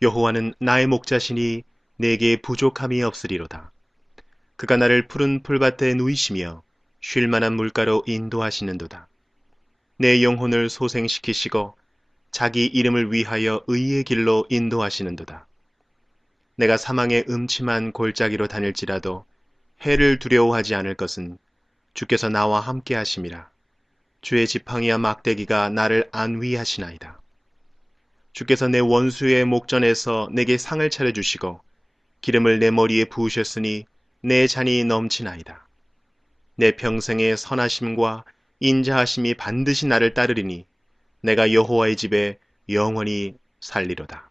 여호와는 나의 목자시니 내게 부족함이 없으리로다. 그가 나를 푸른 풀밭에 누이시며 쉴 만한 물가로 인도하시는도다. 내 영혼을 소생시키시고 자기 이름을 위하여 의의 길로 인도하시는도다. 내가 사망의 음침한 골짜기로 다닐지라도 해를 두려워하지 않을 것은 주께서 나와 함께 하심이라. 주의 지팡이와 막대기가 나를 안위하시나이다. 주께서 내 원수의 목전에서 내게 상을 차려주시고 기름을 내 머리에 부으셨으니 내 잔이 넘치나이다. 내 평생의 선하심과 인자하심이 반드시 나를 따르리니 내가 여호와의 집에 영원히 살리로다.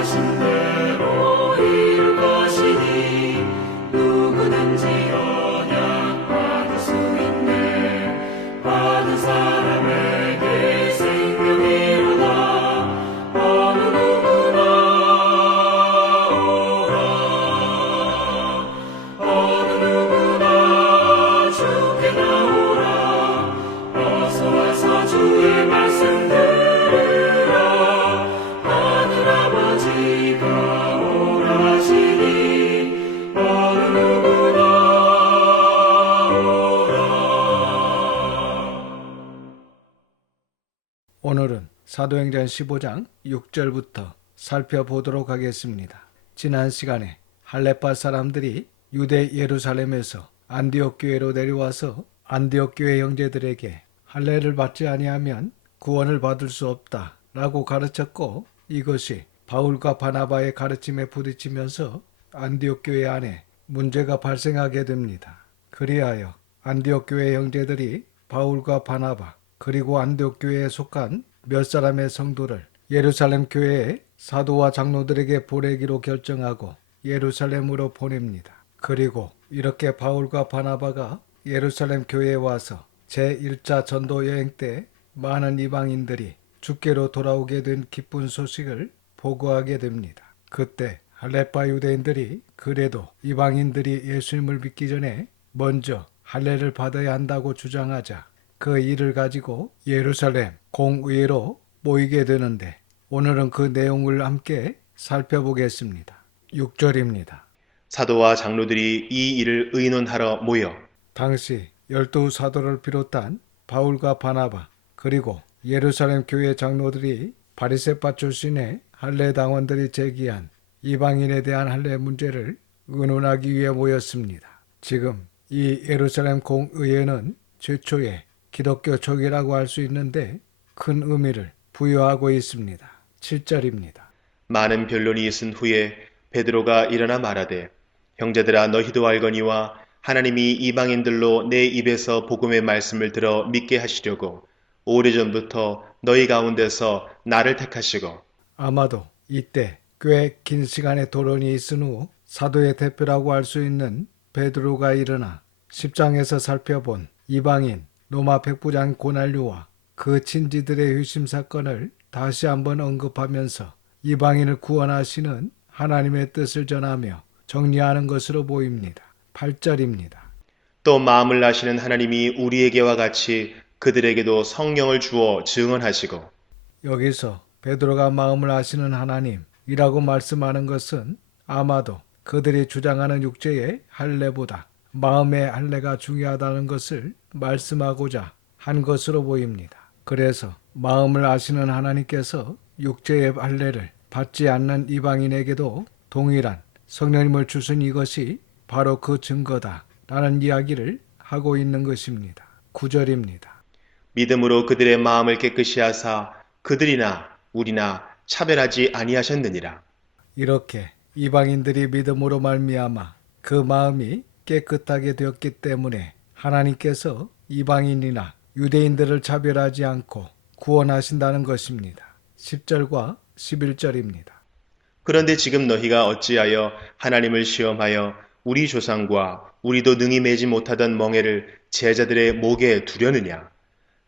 하신 대로 이룰 것이니 누구든지 언약받을 수 있네. 받은 사람에게 생명이로다. 어느 누구나 오라. 어느 누구나 주께 나오라. 어서 와서 주의 말씀 들으라. 하늘아버지가 오라 하시니 어느 누구나 오라. 오늘은 사도행전 15장 6절부터 살펴보도록 하겠습니다. 지난 시간에 할레파 사람들이 유대 예루살렘에서 안디옥 교회로 내려와서 안디옥 교회 형제들에게 할례를 받지 아니하면 구원을 받을 수 없다 라고 가르쳤고, 이것이 바울과 바나바의 가르침에 부딪히면서 안디옥 교회 안에 문제가 발생하게 됩니다. 그리하여 안디옥 교회 형제들이 바울과 바나바 그리고 안디옥 교회에 속한 몇 사람의 성도를 예루살렘 교회의 사도와 장로들에게 보내기로 결정하고 예루살렘으로 보냅니다. 그리고 이렇게 바울과 바나바가 예루살렘 교회에 와서 제1차 전도 여행 때 많은 이방인들이 주께로 돌아오게 된 기쁜 소식을 보고하게 됩니다. 그때 할레파 유대인들이 그래도 이방인들이 예수님을 믿기 전에 먼저 할례를 받아야 한다고 주장하자 그 일을 가지고 예루살렘 공의회로 모이게 되는데, 오늘은 그 내용을 함께 살펴보겠습니다. 6절입니다. 사도와 장로들이 이 일을 의논하러 모여 당시 12 사도를 비롯한 바울과 바나바 그리고 예루살렘 교회 장로들이 바리새파 출신의 할례 당원들이 제기한 이방인에 대한 할례 문제를 의논하기 위해 모였습니다. 지금 이 예루살렘 공의회는 최초의 기독교 초기라고 할 수 있는데 큰 의미를 부여하고 있습니다. 7절입니다. 많은 변론이 있은 후에 베드로가 일어나 말하되 형제들아 너희도 알거니와 하나님이 이방인들로 내 입에서 복음의 말씀을 들어 믿게 하시려고 오래전부터 너희 가운데서 나를 택하시고, 아마도 이때 꽤 긴 시간의 토론이 있은 후 사도의 대표라고 할 수 있는 베드로가 일어나 10장에서 살펴본 이방인 로마 백부장 고날류와 그 친지들의 회심 사건을 다시 한번 언급하면서 이방인을 구원하시는 하나님의 뜻을 전하며 정리하는 것으로 보입니다. 8절입니다. 또 마음을 아시는 하나님이 우리에게와 같이 그들에게도 성령을 주어 증언하시고. 여기서 베드로가 마음을 아시는 하나님이라고 말씀하는 것은 아마도 그들이 주장하는 육체의 할례보다 마음의 할례가 중요하다는 것을 말씀하고자 한 것으로 보입니다. 그래서 마음을 아시는 하나님께서 육체의 할례를 받지 않는 이방인에게도 동일한 성령님을 주신 이것이 바로 그 증거다라는 이야기를 하고 있는 것입니다. 9절입니다. 믿음으로 그들의 마음을 깨끗이 하사 그들이나 우리나 차별하지 아니하셨느니라. 이렇게 이방인들이 믿음으로 말미암아 그 마음이 깨끗하게 되었기 때문에 하나님께서 이방인이나 유대인들을 차별하지 않고 구원하신다는 것입니다. 10절과 11절입니다. 그런데 지금 너희가 어찌하여 하나님을 시험하여 우리 조상과 우리도 능히 매지 못하던 멍에를 제자들의 목에 두려느냐?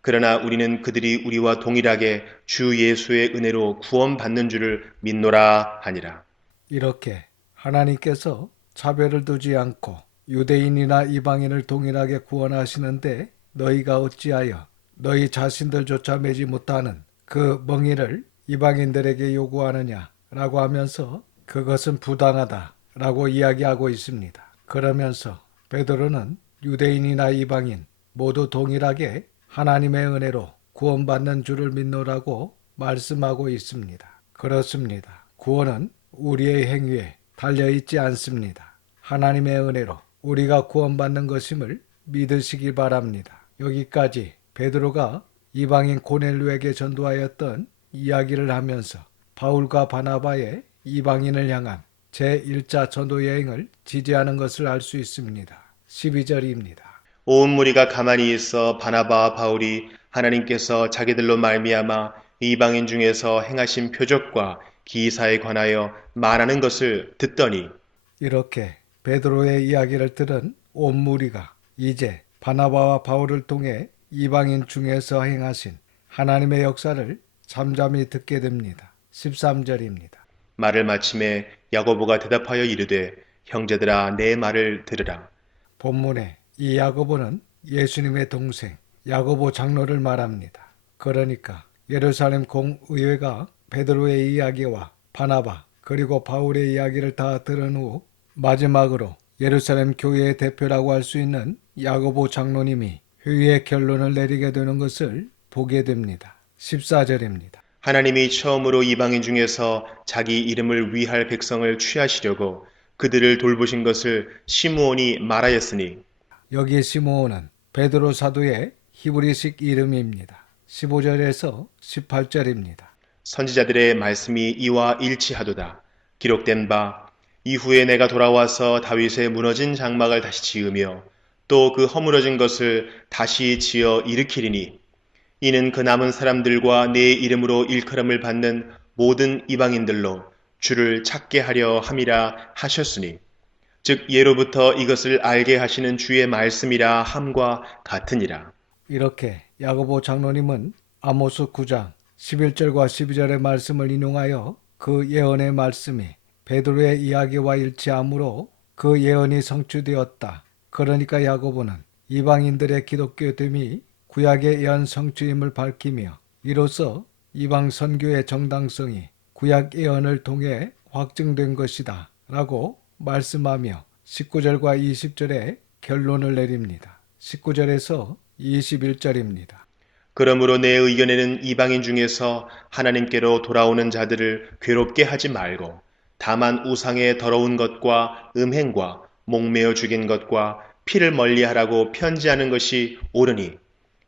그러나 우리는 그들이 우리와 동일하게 주 예수의 은혜로 구원받는 줄을 믿노라 하니라. 이렇게 하나님께서 차별을 두지 않고 유대인이나 이방인을 동일하게 구원하시는데 너희가 어찌하여 너희 자신들조차 매지 못하는 그 멍에를 이방인들에게 요구하느냐 라고 하면서 그것은 부당하다 라고 이야기하고 있습니다. 그러면서 베드로는 유대인이나 이방인 모두 동일하게 하나님의 은혜로 구원받는 줄을 믿노라고 말씀하고 있습니다. 그렇습니다. 구원은 우리의 행위에 달려있지 않습니다. 하나님의 은혜로 우리가 구원받는 것임을 믿으시기 바랍니다. 여기까지 베드로가 이방인 고넬료에게 전도하였던 이야기를 하면서 바울과 바나바의 이방인을 향한 제1차 전도 여행을 지지하는 것을 알 수 있습니다. 12절입니다. 온 무리가 가만히 있어 바나바와 바울이 하나님께서 자기들로 말미암아 이방인 중에서 행하신 표적과 기사에 관하여 말하는 것을 듣더니 이렇게 베드로의 이야기를 들은 온 무리가 이제 바나바와 바울을 통해 이방인 중에서 행하신 하나님의 역사를 잠잠히 듣게 됩니다. 13절입니다. 말을 마침에 야고보가 대답하여 이르되 형제들아 내 말을 들으라. 본문에 이 야고보는 예수님의 동생 야고보 장로를 말합니다. 그러니까 예루살렘 공의회가 베드로의 이야기와 바나바 그리고 바울의 이야기를 다 들은 후 마지막으로 예루살렘 교회의 대표라고 할 수 있는 야고보 장로님이 회의의 결론을 내리게 되는 것을 보게 됩니다. 14절입니다. 하나님이 처음으로 이방인 중에서 자기 이름을 위할 백성을 취하시려고 그들을 돌보신 것을 시므온이 말하였으니 여기 시므온은 베드로 사도의 히브리식 이름입니다. 15절에서 18절입니다. 선지자들의 말씀이 이와 일치하도다. 기록된 바 이후에 내가 돌아와서 다윗의 무너진 장막을 다시 지으며 또 그 허물어진 것을 다시 지어 일으키리니 이는 그 남은 사람들과 내 이름으로 일컬음을 받는 모든 이방인들로 주를 찾게 하려 함이라 하셨으니 즉 예로부터 이것을 알게 하시는 주의 말씀이라 함과 같으니라. 이렇게 야고보 장로님은 아모스 9장 11절과 12절의 말씀을 인용하여 그 예언의 말씀이 베드로의 이야기와 일치하므로 그 예언이 성취되었다. 그러니까 야고보는 이방인들의 기독교됨이 구약의 예언 성취임을 밝히며 이로써 이방 선교의 정당성이 구약 예언을 통해 확증된 것이다 라고 말씀하며 19절과 20절에 결론을 내립니다. 19절에서 21절입니다. 그러므로 내 의견에는 이방인 중에서 하나님께로 돌아오는 자들을 괴롭게 하지 말고 다만 우상의 더러운 것과 음행과 목매어 죽인 것과 피를 멀리하라고 편지하는 것이 옳으니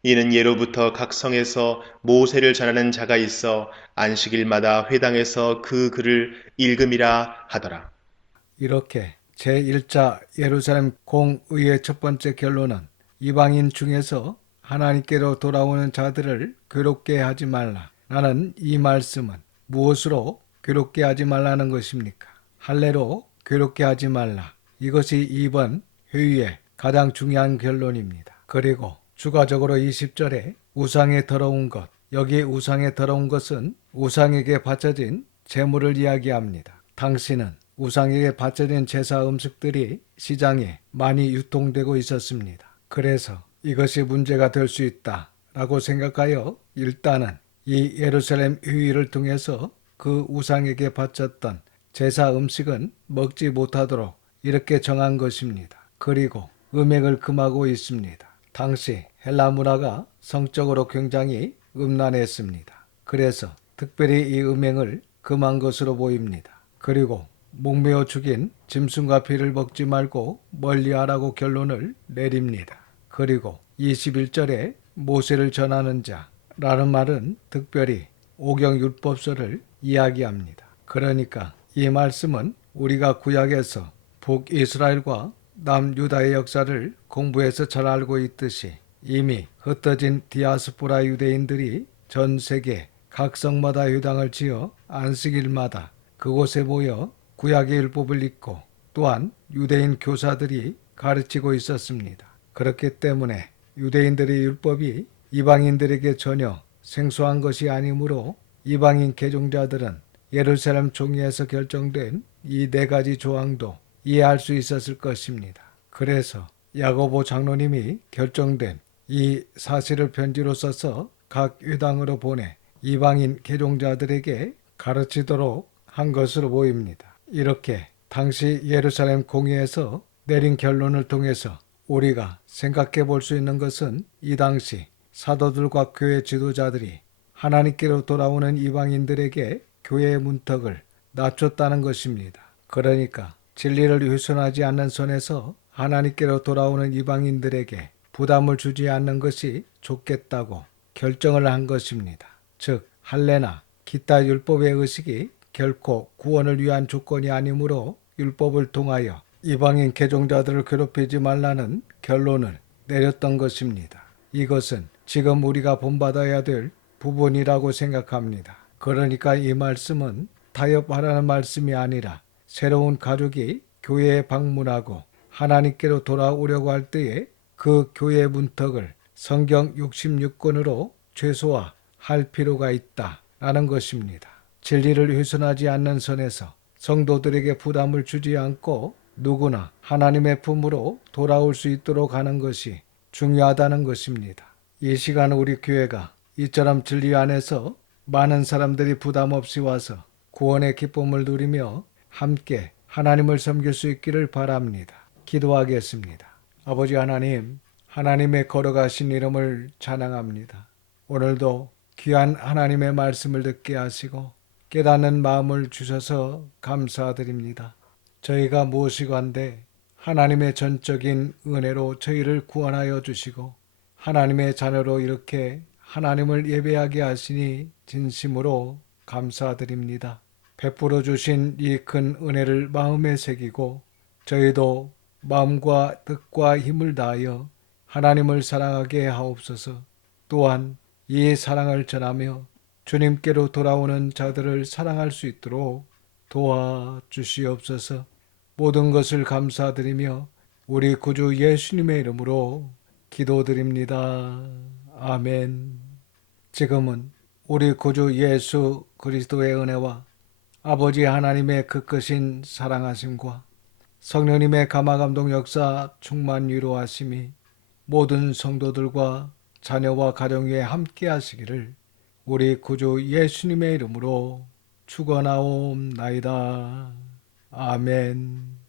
이는 예로부터 각 성에서 모세를 전하는 자가 있어 안식일마다 회당에서 그 글을 읽음이라 하더라. 이렇게 제1차 예루살렘 공의의 첫 번째 결론은 이방인 중에서 하나님께로 돌아오는 자들을 괴롭게 하지 말라. 라는 이 말씀은 무엇으로 괴롭게 하지 말라는 것입니까? 할례로 괴롭게 하지 말라. 이것이 이번 회의의 가장 중요한 결론입니다. 그리고 추가적으로 20절에 우상의 더러운 것, 여기 우상의 더러운 것은 우상에게 바쳐진 제물을 이야기합니다. 당시는 우상에게 바쳐진 제사 음식들이 시장에 많이 유통되고 있었습니다. 그래서 이것이 문제가 될 수 있다라고 생각하여 일단은 이 예루살렘 회의를 통해서 그 우상에게 바쳤던 제사 음식은 먹지 못하도록 이렇게 정한 것입니다. 그리고 음행을 금하고 있습니다. 당시 헬라 문화가 성적으로 굉장히 음란했습니다. 그래서 특별히 이 음행을 금한 것으로 보입니다. 그리고 목매어 죽인 짐승과 피를 먹지 말고 멀리하라고 결론을 내립니다. 그리고 21절에 모세를 전하는 자라는 말은 특별히 오경율법서를 이야기합니다. 그러니까 이 말씀은 우리가 구약에서 북이스라엘과 남유다의 역사를 공부해서 잘 알고 있듯이 이미 흩어진 디아스포라 유대인들이 전 세계 각 성마다 회당을 지어 안식일마다 그곳에 모여 구약의 율법을 읽고 또한 유대인 교사들이 가르치고 있었습니다. 그렇기 때문에 유대인들의 율법이 이방인들에게 전혀 생소한 것이 아니므로 이방인 개종자들은 예루살렘 총회에서 결정된 이 4가지 조항도 이해할 수 있었을 것입니다. 그래서 야고보 장로님이 결정된 이 사실을 편지로 써서 각 회당으로 보내 이방인 개종자들에게 가르치도록 한 것으로 보입니다. 이렇게 당시 예루살렘 공회에서 내린 결론을 통해서 우리가 생각해 볼 수 있는 것은 이 당시 사도들과 교회 지도자들이 하나님께로 돌아오는 이방인들에게 교회의 문턱을 낮췄다는 것입니다. 그러니까 진리를 훼손하지 않는 선에서 하나님께로 돌아오는 이방인들에게 부담을 주지 않는 것이 좋겠다고 결정을 한 것입니다. 즉 할례나 기타 율법의 의식이 결코 구원을 위한 조건이 아니므로 율법을 통하여 이방인 개종자들을 괴롭히지 말라는 결론을 내렸던 것입니다. 이것은 지금 우리가 본받아야 될 부분이라고 생각합니다. 그러니까 이 말씀은 타협하라는 말씀이 아니라 새로운 가족이 교회에 방문하고 하나님께로 돌아오려고 할 때에 그 교회 문턱을 성경 66권으로 최소화할 필요가 있다라는 것입니다. 진리를 훼손하지 않는 선에서 성도들에게 부담을 주지 않고 누구나 하나님의 품으로 돌아올 수 있도록 하는 것이 중요하다는 것입니다. 이 시간 우리 교회가 이처럼 진리 안에서 많은 사람들이 부담 없이 와서 구원의 기쁨을 누리며 함께 하나님을 섬길 수 있기를 바랍니다. 기도하겠습니다. 아버지 하나님, 하나님의 걸어가신 이름을 찬양합니다. 오늘도 귀한 하나님의 말씀을 듣게 하시고 깨닫는 마음을 주셔서 감사드립니다. 저희가 무엇이건대 하나님의 전적인 은혜로 저희를 구원하여 주시고 하나님의 자녀로 이렇게 하나님을 예배하게 하시니 진심으로 감사드립니다. 베풀어 주신 이 큰 은혜를 마음에 새기고 저희도 마음과 뜻과 힘을 다하여 하나님을 사랑하게 하옵소서. 또한 이 사랑을 전하며 주님께로 돌아오는 자들을 사랑할 수 있도록 도와주시옵소서. 모든 것을 감사드리며 우리 구주 예수님의 이름으로 기도드립니다. 아멘. 지금은 우리 구주 예수 그리스도의 은혜와 아버지 하나님의 그 크신 사랑하심과 성령님의 감화감동 역사 충만 위로하심이 모든 성도들과 자녀와 가정 위에 함께 하시기를 우리 구주 예수님의 이름으로 축원하옵나이다. 아멘.